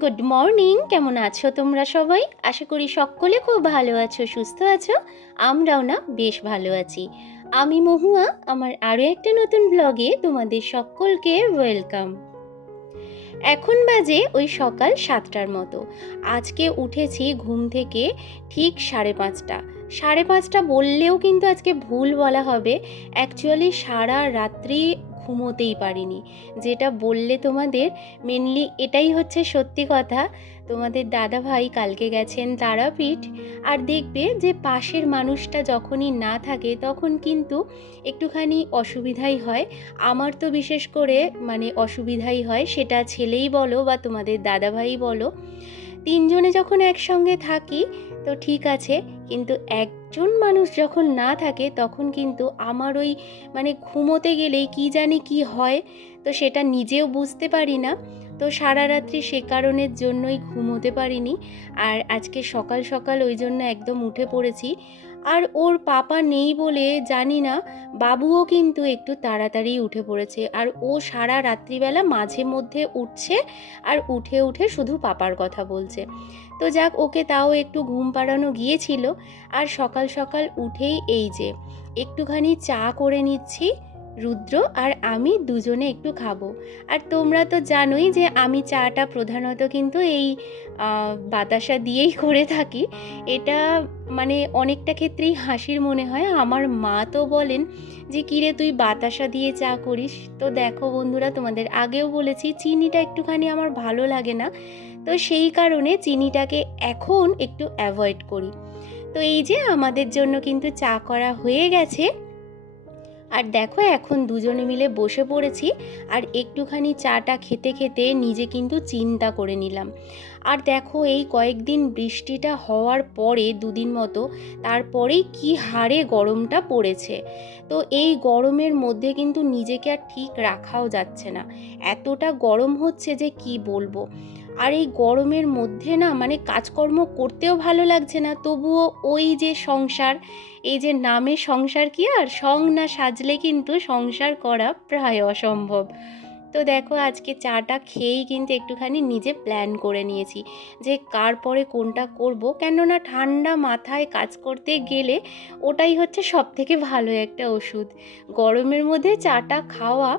Good morning. কেমন আছো তোমরা সবাই? আশা করি সকলে খুব ভালো আছো, সুস্থ আছো। আমরাও না বেশ ভালো আছি। আমি মহুয়া, আমার আরও একটা নতুন ব্লগে তোমাদের সকলকে ওয়েলকাম। এখন বাজে ওই সকাল 7টার মতো। আজকে উঠেছি ঘুম থেকে ঠিক 5:30। 5:30 বললেও কিন্তু আজকে ভুল বলা হবে। অ্যাকচুয়ালি সারা রাত্রি ঘুমোতেই পারিনি। যেটা বললে তোমাদের মেনলি এটাই হচ্ছে সত্যি কথা। তোমাদের দাদাভাই কালকে গেছেন তারাপীঠ। আর দেখবে যে পাশের মানুষটা যখনই না থাকে তখন কিন্তু একটুখানি অসুবিধাই হয়। আমার তো বিশেষ করে অসুবিধাই হয়, সেটা ছেলেই বলো বা তোমাদের দাদাভাই বলো। তিনজনে যখন একসঙ্গে থাকি তো ঠিক আছে, কিন্তু একজন মানুষ যখন না থাকে তখন কিন্তু আমার ওই ঘুমোতে গেলেই কি জানি কি হয়, তো সেটা নিজেও বুঝতে পারি না। তো সারা রাত্রি সে কারণের জন্যই ঘুমোতে পারিনি। আর আজকে সকাল সকাল ওই জন্য একদম উঠে পড়েছি। আর ওর পাপা নেই বলে জানি না, বাবুও কিন্তু একটু তাড়াতাড়ি উঠে পড়েছে। আর ও সারা রাত্রিবেলা মাঝে মধ্যে উঠছে আর উঠে উঠে শুধু পাপার কথা বলছে। তো যাক, ওকে তাও একটু ঘুম পাড়ানো গিয়েছিল। আর সকাল সকাল উঠেই এই যে একটুখানি চা করে নিচ্ছি, রুদ্র আর আমি দুজনে একটু খাবো। আর তোমরা তো জানোই যে আমি চাটা প্রধানত কিন্তু এই বাতাসা দিয়েই করে থাকি। এটা অনেকটা ক্ষেত্রেই হাসির মনে হয়। আমার মা তো বলেন যে কিরে তুই বাতাসা দিয়ে চা করিস। তো দেখো বন্ধুরা, তোমাদের আগেও বলেছি চিনিটা একটুখানি আমার ভালো লাগে না, তো সেই কারণে চিনিটাকে এখন একটু অ্যাভয়েড করি। তো এই যে আমাদের জন্য কিন্তু চা করা হয়ে গেছে। আর দেখো এখন দুজনে মিলে বসে পড়েছি আর একটুখানি চাটা খেতে খেতে নিজে কিন্তু চিন্তা করে নিলাম। আর দেখো এই কয়েকদিন বৃষ্টিটা হওয়ার পরে দুদিন মতো, তারপরেই কি হারে গরমটা পড়েছে। তো এই গরমের মধ্যে কিন্তু নিজেকে আর ঠিক রাখাও যাচ্ছে না, এতটা গরম হচ্ছে যে কি বলবো। আর এই গরমের মধ্যে না কাজকর্ম করতেও ভালো লাগছে না, তবুও ওই যে সংসার, এই যে নামে সংসার, কি আর সং না সাজলে কিন্তু সংসার করা প্রায় অসম্ভব। তো দেখো আজকে চাটা খেয়েই কিন্তু একটুখানি নিজে প্ল্যান করে নিয়েছি যে কার পরে কোনটা করব, কেননা ঠান্ডা মাথায় কাজ করতে গেলে ওটাই হচ্ছে সব থেকে ভালো একটা ওষুধ। গরমের মধ্যে চাটা খাওয়া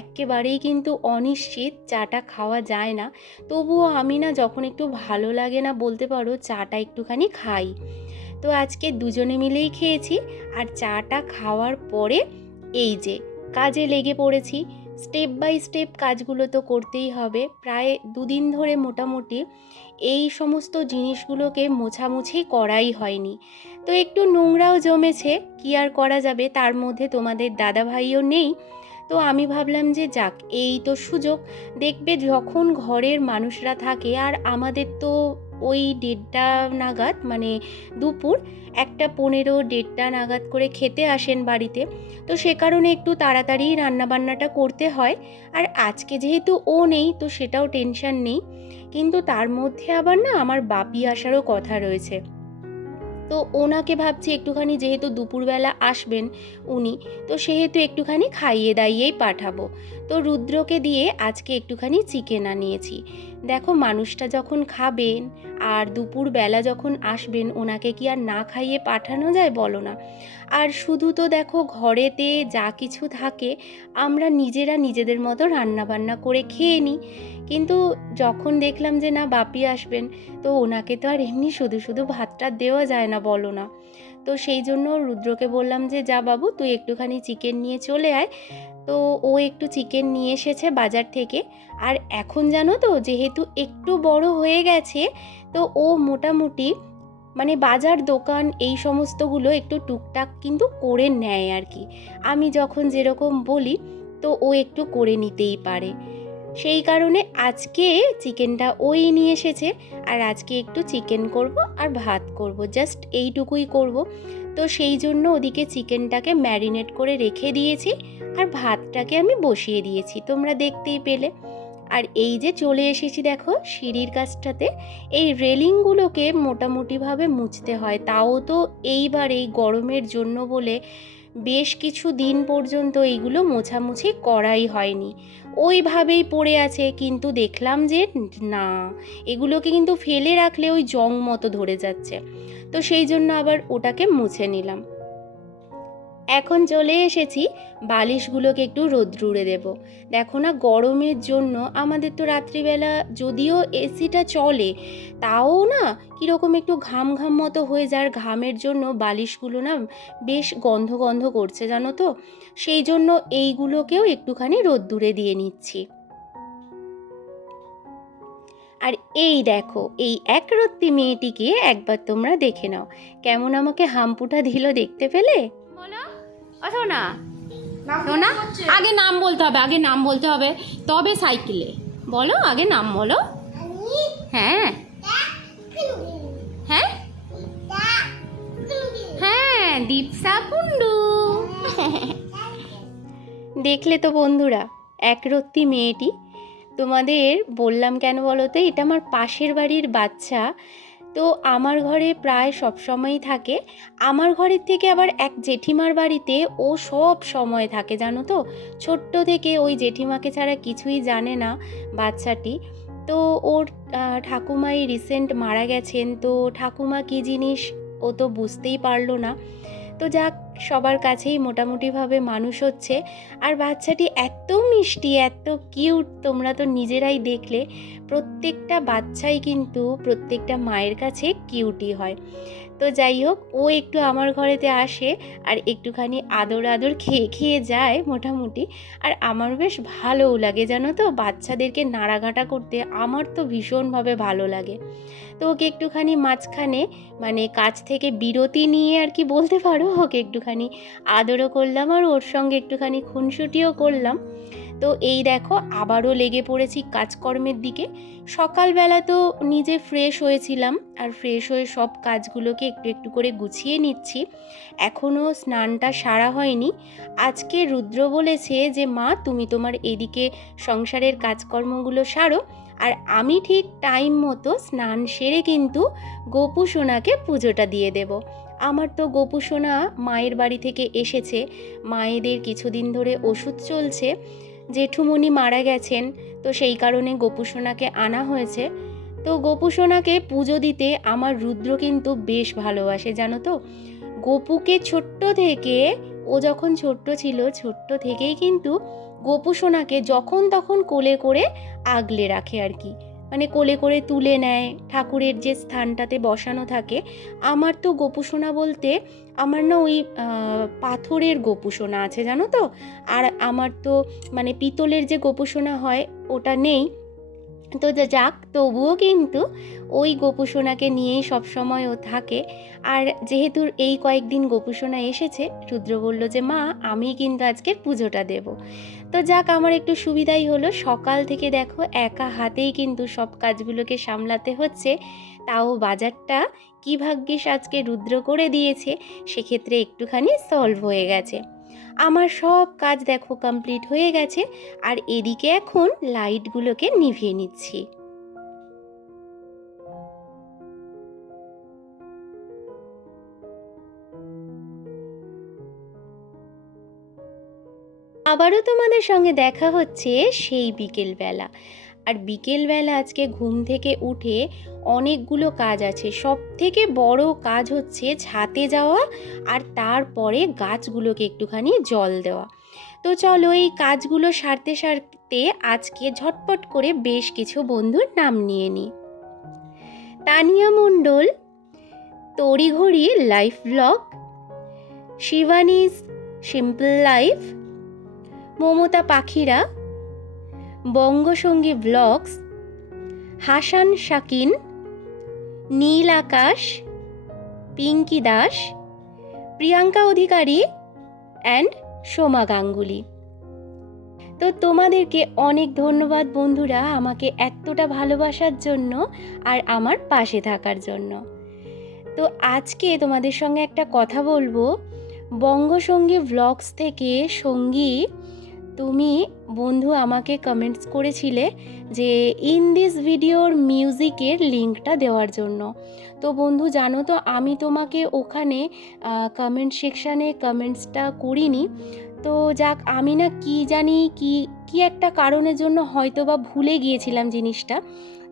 একেবারেই কিন্তু অনিশ্চিত, চাটা খাওয়া যায় না। তবুও আমি না যখন একটু ভালো লাগে না বলতে পারো, চাটা একটুখানি খাই। তো আজকে দুজনে মিলেই খেয়েছি। আর চাটা খাওয়ার পরে এই যে কাজে লেগে পড়েছি। স্টেপ বাই স্টেপ কাজগুলো তো করতেই হবে। প্রায় দুদিন ধরে মোটামুটি এই সমস্ত জিনিসগুলোকে মোছামুছি করাই হয়নি, তো একটু নোংরাও জমেছে, কি আর করা যাবে। তার মধ্যে তোমাদের দাদা ভাইও নেই। তো আমি ভাবলাম যে যাক, এই তো সুযোগ। দেখবে যখন ঘরের মানুষরা থাকে, আর আমাদের তো ওই 1:30 নাগাদ দুপুর 1:15 1:30 নাগাদ করে খেতে আসেন বাড়িতে। তো সে কারণে একটু তাড়াতাড়ি রান্নাবান্নাটা করতে হয়। আর আজকে যেহেতু ও নেই তো সেটাও টেনশন নেই, কিন্তু তার মধ্যে আবার না আমার বাপি আসারও কথা রয়েছে। তো ওনাকে ভাবছি একটুখানি, যেহেতু দুপুরবেলা আসবেন উনি, তো সেহেতু একটুখানি খাইয়ে দাইয়েই পাঠাবো। তো রুদ্রকে দিয়ে আজকে একটুখানি চিকেন আনিয়েছি। দেখো মানুষটা যখন খাবেন আর দুপুরবেলা যখন আসবেন, ওনাকে কি আর না খাইয়ে পাঠানো যায় বলো না। আর শুধু তো দেখো ঘরেতে যা কিছু থাকে আমরা নিজেরা নিজেদের মতো রান্নাবান্না করে খেয়ে নিই, কিন্তু যখন দেখলাম যে না বাপি আসবেন, তো ওনাকে তো আর এমনি শুধু শুধু ভাতটা দেওয়া যায় না বলো না। তো সেই জন্য রুদ্রকে বললাম যে যা বাবু তুই একটুখানি চিকেন নিয়ে চলে আয়। তো ও একটু চিকেন নিয়ে এসেছে বাজার থেকে। আর এখন জানো তো, যেহেতু একটু বড় হয়ে গেছে, তো ও মোটামুটি বাজার দোকান এই সমস্তগুলো একটু টুকটাক কিন্তু করে নেয় আর কি। আমি যখন যেরকম বলি তো ও একটু করে নিতেই পারে। সেই কারণে আজকে চিকেনটা ওই নিয়ে এসেছে। আর আজকে একটু চিকেন করব আর ভাত করব, জাস্ট এইটুকুই করব। তো সেই জন্য ওদিকে চিকেনটাকে ম্যারিনেট করে রেখে দিয়েছি আর ভাতটাকে আমি বসিয়ে দিয়েছি, তোমরা দেখতেই পেলে। আর এই যে চলে এসেছি দেখো সিঁড়ির কাছটাতে। এই রেলিংগুলোকে মোটামুটিভাবে মুছতে হয়, তাও তো এইবার এই গরমের জন্য বলে বেশ কিছু দিন পর্যন্ত এইগুলো মোছামুছি করাই হয়নি, ওইভাবেই পড়ে আছে। কিন্তু দেখলাম যে না, এগুলোকে কিন্তু ফেলে রাখলে ওই জং মতো ধরে যাচ্ছে, তো সেই জন্য আবার ওটাকে মুছে নিলাম। এখন চলে এসেছি বালিশগুলোকে একটু রোদ্রুড়ে দেব। দেখো না, গরমের জন্য আমাদের তো রাত্রিবেলা যদিও এসিটা চলে, তাও না কীরকম একটু ঘাম ঘাম মতো হয়ে যায়। আর ঘামের জন্য বালিশগুলো না বেশ গন্ধ গন্ধ করছে, জানো তো। সেই জন্য এইগুলোকেও একটুখানি রোদ্দুরে দিয়ে নিচ্ছি। আর এই দেখো, এই একরত্তি মেয়েটিকে একবার তোমরা দেখে নাও, কেমন আমাকে হাম্পুটা দিল, দেখতে পেলে? বলো আসো না, না আগে নাম বলতে হবে, আগে নাম বলতে হবে, তবে সাইকেলে। বলো আগে নাম বলো। হ্যাঁ হ্যাঁ হ্যাঁ, দীপসা কুন্ডু। দেখলে তো বন্ধুরা, একরত্তি মেয়েটি। তোমাদের বললাম কেন বলো তো, এটা আমার পাশের বাড়ির বাচ্চা। তো আমার ঘরে প্রায় সব সময়ই থাকে। আমার ঘরের থেকে আবার এক জেঠিমার বাড়িতে ও সব সময় থাকে, জানো তো। ছোট্ট থেকে ওই জেঠিমাকে ছাড়া কিছুই জানে না বাচ্চাটি। তো ওর ঠাকুমাই রিসেন্ট মারা গেছেন, তো ঠাকুমা কী জিনিস ও তো বুঝতেই পারলো না। তো যাক, সবার কাছেই মোটামুটিভাবে মানুষ হচ্ছে। আর বাচ্চাটি এত মিষ্টি, এত কিউট, তোমরা তো নিজেরাই দেখলে। প্রত্যেকটা বাচ্চাই কিন্তু প্রত্যেকটা মায়ের কাছে কিউটই হয়। তো যাই হোক, ও একটু আমার ঘরেতে আসে আর একটুখানি আদর আদর খেয়ে খেয়ে যায় মোটামুটি। আর আমার বেশ ভালোও লাগে, জানো তো, বাচ্চাদেরকে নাড়াঘাটা করতে আমার তো ভীষণভাবে ভালো লাগে। তো ওকে একটুখানি মাঝখানে মানে কাজ থেকে বিরতি নিয়ে আর কি বলতে পারো, ওকে একটুখানি আদরও করলাম আর ওর সঙ্গে একটুখানি খুনসুটিও করলাম। তো এই দেখো, আবারও লেগে পড়েছি কাজকর্মের দিকে। সকালবেলা তো নিজে ফ্রেশ হয়েছিলাম, আর ফ্রেশ হয়ে সব কাজগুলোকে একটু একটু করে গুছিয়ে নিচ্ছি। এখনও স্নানটা সারা হয়নি। আজকে রুদ্র বলেছে যে মা, তুমি তোমার এদিকে সংসারের কাজকর্মগুলো সারো, আর আমি ঠিক টাইম মতো স্নান সেরে কিন্তু গোপু সোনাকে পুজোটা দিয়ে দেব। আমার তো গোপু সোনা মায়ের বাড়ি থেকে এসেছে, মায়েদের কিছুদিন ধরে ওষুধ চলছে, জেঠুমণি মারা গেছেন, তো সেই কারণে গোপু সোনাকে আনা হয়েছে। তো গোপু সোনাকে পুজো দিতে আমার রুদ্র কিন্তু বেশ ভালোবাসে, জানো তো। গোপুকে ছোট্ট থেকে, ও যখন ছোট্ট ছিল, ছোট্ট থেকেই কিন্তু গোপু সোনাকে যখন তখন কোলে করে আগলে রাখে আর কি, মানে কোলে করে তুলে নেয় ঠাকুরের যে স্থানটাতে বসানো থাকে। আমার তো গোপু সোনা বলতে, আমার না ওই পাথরের গোপু সোনা আছে, জানো তো। আর আমার তো মানে পিতলের যে গোপু সোনা হয় ওটা নেই। তো যাক, তবুও কিন্তু ওই গোপু সোনাকে নিয়েই সবসময় ও থাকে। আর যেহেতু এই কয়েকদিন গোপু সোনা এসেছে, রুদ্র বলল যে মা, আমি কিন্তু আজকে পুজোটা দেব। তো যাক, আমার একটু সুবিধাই হলো। সকাল থেকে দেখো একা হাতেই কিন্তু সব কাজগুলোকে সামলাতে হচ্ছে। তাও বাজারটা কি ভাগ্যিস আজকে রুদ্র করে দিয়েছে, সেক্ষেত্রে একটুখানি সলভ হয়ে গেছে। আমার সব কাজ দেখো কমপ্লিট হয়ে গেছে। আর এদিকে এখন লাইটগুলোকে নিভিয়ে নিচ্ছি। আবারও তোমাদের সঙ্গে দেখা হচ্ছে সেই বিকেলবেলা। আর বিকেলবেলা আজকে ঘুম থেকে উঠে অনেকগুলো কাজ আছে। সব থেকে বড় কাজ হচ্ছে ছাদে যাওয়া আর তারপরে গাছগুলোকে একটুখানি জল দেওয়া। তো চলো, এই কাজগুলো সারতে সারতে আজকে ঝটপট করে বেশ কিছু বন্ধুর নাম নিয়ে নিই। তানিয়া মণ্ডল, তড়িঘড়ি life blog, Shibani's simple life, Mamata Pakhira, Bongosongi blogs, Hasan Shakin, Neel Akash, Pinky Das, Priyanka Adhikari and Soma Ganguly. তো তোমাদেরকে অনেক ধন্যবাদ বন্ধুরা, আমাকে এতটা ভালোবাসার জন্য আর আমার পাশে থাকার জন্য। তো আজকে তোমাদের সঙ্গে একটা কথা বলবো। বঙ্গসঙ্গী ব্লগস থেকে সঙ্গী, তুমি বন্ধু আমাকে কমেন্টস করেছিলে যে ইন দিস ভিডিওর মিউজিকের লিঙ্কটা দেওয়ার জন্য। তো বন্ধু জানো তো আমি তোমাকে ওখানে কমেন্ট সেকশানে কমেন্টসটা করিনি। তো যাক, আমি না কি জানি কি কি একটা কারণের জন্য হয়তো বা ভুলে গিয়েছিলাম জিনিসটা।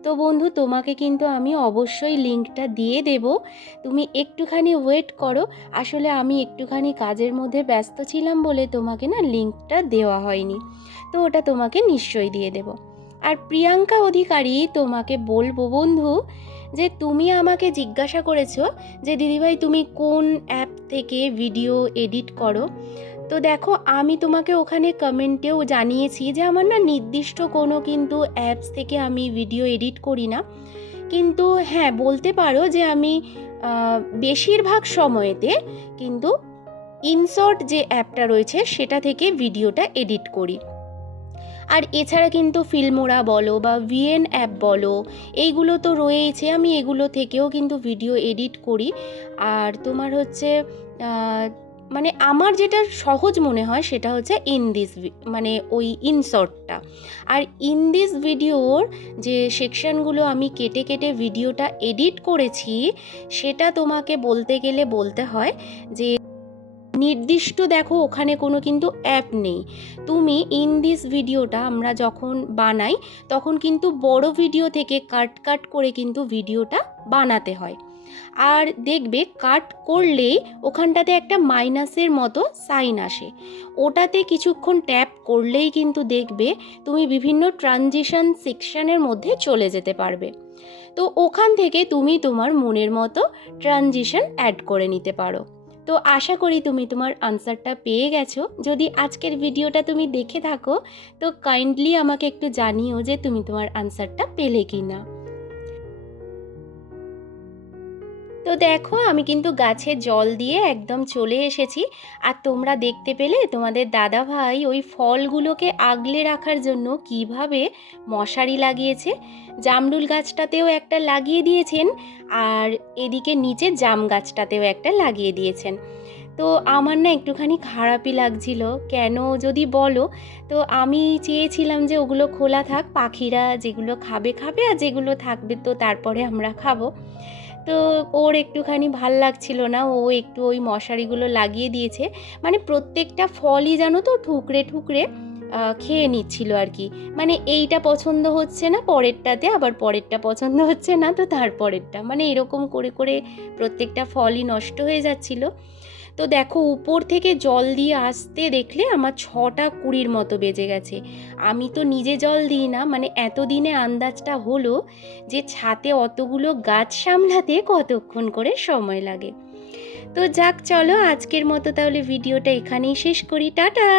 তো বন্ধু তোমাকে কিন্তু আমি অবশ্যই লিঙ্কটা দিয়ে দেব, তুমি একটুখানি ওয়েট করো। আসলে আমি একটুখানি কাজের মধ্যে ব্যস্ত ছিলাম বলে তোমাকে না লিঙ্কটা দেওয়া হয়নি। তো ওটা তোমাকে নিশ্চয়ই দিয়ে দেব। আর প্রিয়াঙ্কা অধিকারী, তোমাকে বলবো বন্ধু যে তুমি আমাকে জিজ্ঞাসা করেছো যে দিদিভাই তুমি কোন অ্যাপ থেকে ভিডিও এডিট করো। তো দেখো, আমি তোমাকে ওখানে কমেন্টেও জানিয়েছি যে আমার না নির্দিষ্ট কোনো কিন্তু অ্যাপস থেকে আমি ভিডিও এডিট করি না। কিন্তু হ্যাঁ, বলতে পারো যে আমি বেশিরভাগ সময়তে কিন্তু ইনশর্ট যে অ্যাপটা রয়েছে সেটা থেকে ভিডিওটা এডিট করি। আর এছাড়া কিন্তু ফিল্মোরা বলো বা ভিএন অ্যাপ বলো, এইগুলো তো রয়েছে, আমি এগুলো থেকেও কিন্তু ভিডিও এডিট করি। আর তোমার হচ্ছে মানে আমার যেটা সহজ মনে হয় সেটা হচ্ছে ইন দিস, মানে ওই ইনশর্টটা। আর ইন দিস ভিডিওর যে সেকশনগুলো আমি কেটে কেটে ভিডিওটা এডিট করেছি, সেটা তোমাকে বলতে গেলে বলতে হয় যে নির্দিষ্ট দেখো ওখানে কোনো কিন্তু অ্যাপ নেই। তুমি ইন দিস ভিডিওটা আমরা যখন বানাই তখন কিন্তু বড় ভিডিও থেকে কাট কাট করে কিন্তু ভিডিওটা বানাতে হয়। আর দেখবে কাট করলেই ওখানটাতে একটা মাইনাসের মতো সাইন আসে, ওটাতে কিছুক্ষণ ট্যাপ করলেই কিন্তু দেখবে তুমি বিভিন্ন ট্রানজিশন সেকশনের মধ্যে চলে যেতে পারবে। তো ওখান থেকে তুমি তোমার মনের মতো ট্রানজিশন অ্যাড করে নিতে পারো। তো আশা করি তুমি তোমার আনসারটা পেয়ে গেছো। যদি আজকের ভিডিওটা তুমি দেখে থাকো তো কাইন্ডলি আমাকে একটু জানিও যে তুমি তোমার আনসারটা পেলে কি না। তো দেখো, আমি কিন্তু গাছে জল দিয়ে একদম চলে এসেছি। আর তোমরা দেখতে পেলে তোমাদের দাদা ভাই ওই ফলগুলোকে আগলে রাখার জন্য কিভাবে মশারি লাগিয়েছে। জামরুল গাছটাতেও একটা লাগিয়ে দিয়েছেন, আর এদিকে নিচে জাম গাছটাতেও একটা লাগিয়ে দিয়েছেন। তো আমার না একটুখানি খারাপই লাগছিল, কেন যদি বলো। তো আমি চেয়েছিলাম যে ওগুলো খোলা থাক, পাখিরা যেগুলো খাবে খাবে, আর যেগুলো থাকবে তো তারপরে আমরা খাবো। তো ওর একটুখানি ভাল লাগছিল না, ও একটু ওই মশারিগুলো লাগিয়ে দিয়েছে। মানে প্রত্যেকটা ফলই জানো তো ঠুকরে ঠুকরে খেয়ে নিচ্ছিল আর কি। মানে এইটা পছন্দ হচ্ছে না পরেরটাতে, আবার পরেরটা পছন্দ হচ্ছে না তো তারপরেরটা, মানে এরকম করে করে প্রত্যেকটা ফলই নষ্ট হয়ে যাচ্ছিল। তো দেখো, উপর থেকে জল দিয়ে আসতে দেখলে আমার 6টা 20 মতো বেজে গেছে। আমি তো নিজে জল দিই না, মানে এতদিনে আন্দাজটা হলো যে ছাদে অতগুলো গাছ সামলাতে কতক্ষণ করে সময় লাগে। তো যাক, চলো আজকের মতো তাহলে ভিডিওটা এখানেই শেষ করি। টাটা।